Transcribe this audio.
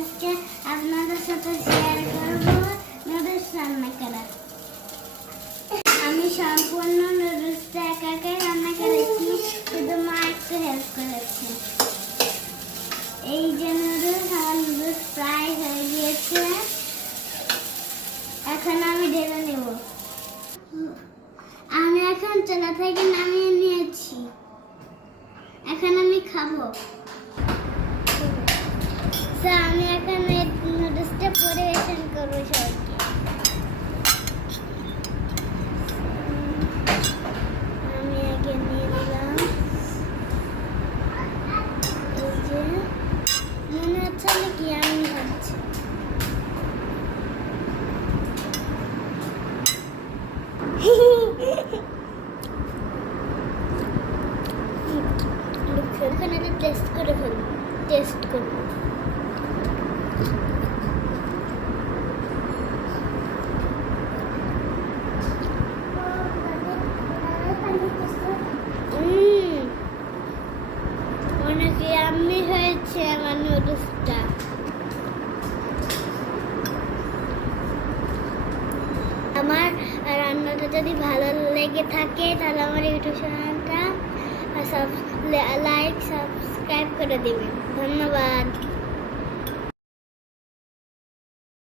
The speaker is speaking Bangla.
আজকে আপনাদের সাথে শেয়ার করব নুডলস রান্না করা। আমি সম্পূর্ণ নুডলসটা একা একাই রান্না করেছি, শুধু মা একটু হেল্প করেছে। এই যে আমার নুডলস প্রায় হয়ে গিয়েছে, এখন আমি ঢেলে নেব। আমি এখন চুলা থেকে নামিয়ে নিয়েছি, এখন আমি খাবো। আমি এখন এই নুডলসটা পরিবেশন করবো সবাইকে। আমি আগে নিয়ে নিলাম, এই যে মনে হচ্ছে কি আমি হচ্ছে ওখানে টেস্ট করে ফেলবো, টেস্ট করবো। অনেক ইয়াম্মি হয়েছে আমার নুডলসটা। আমার রান্নাটা যদি ভালো লেগে থাকে তাহলে আমার ইউটিউব চ্যানেলটা লাইক সাবস্ক্রাইব করে দিবেন। ধন্যবাদ।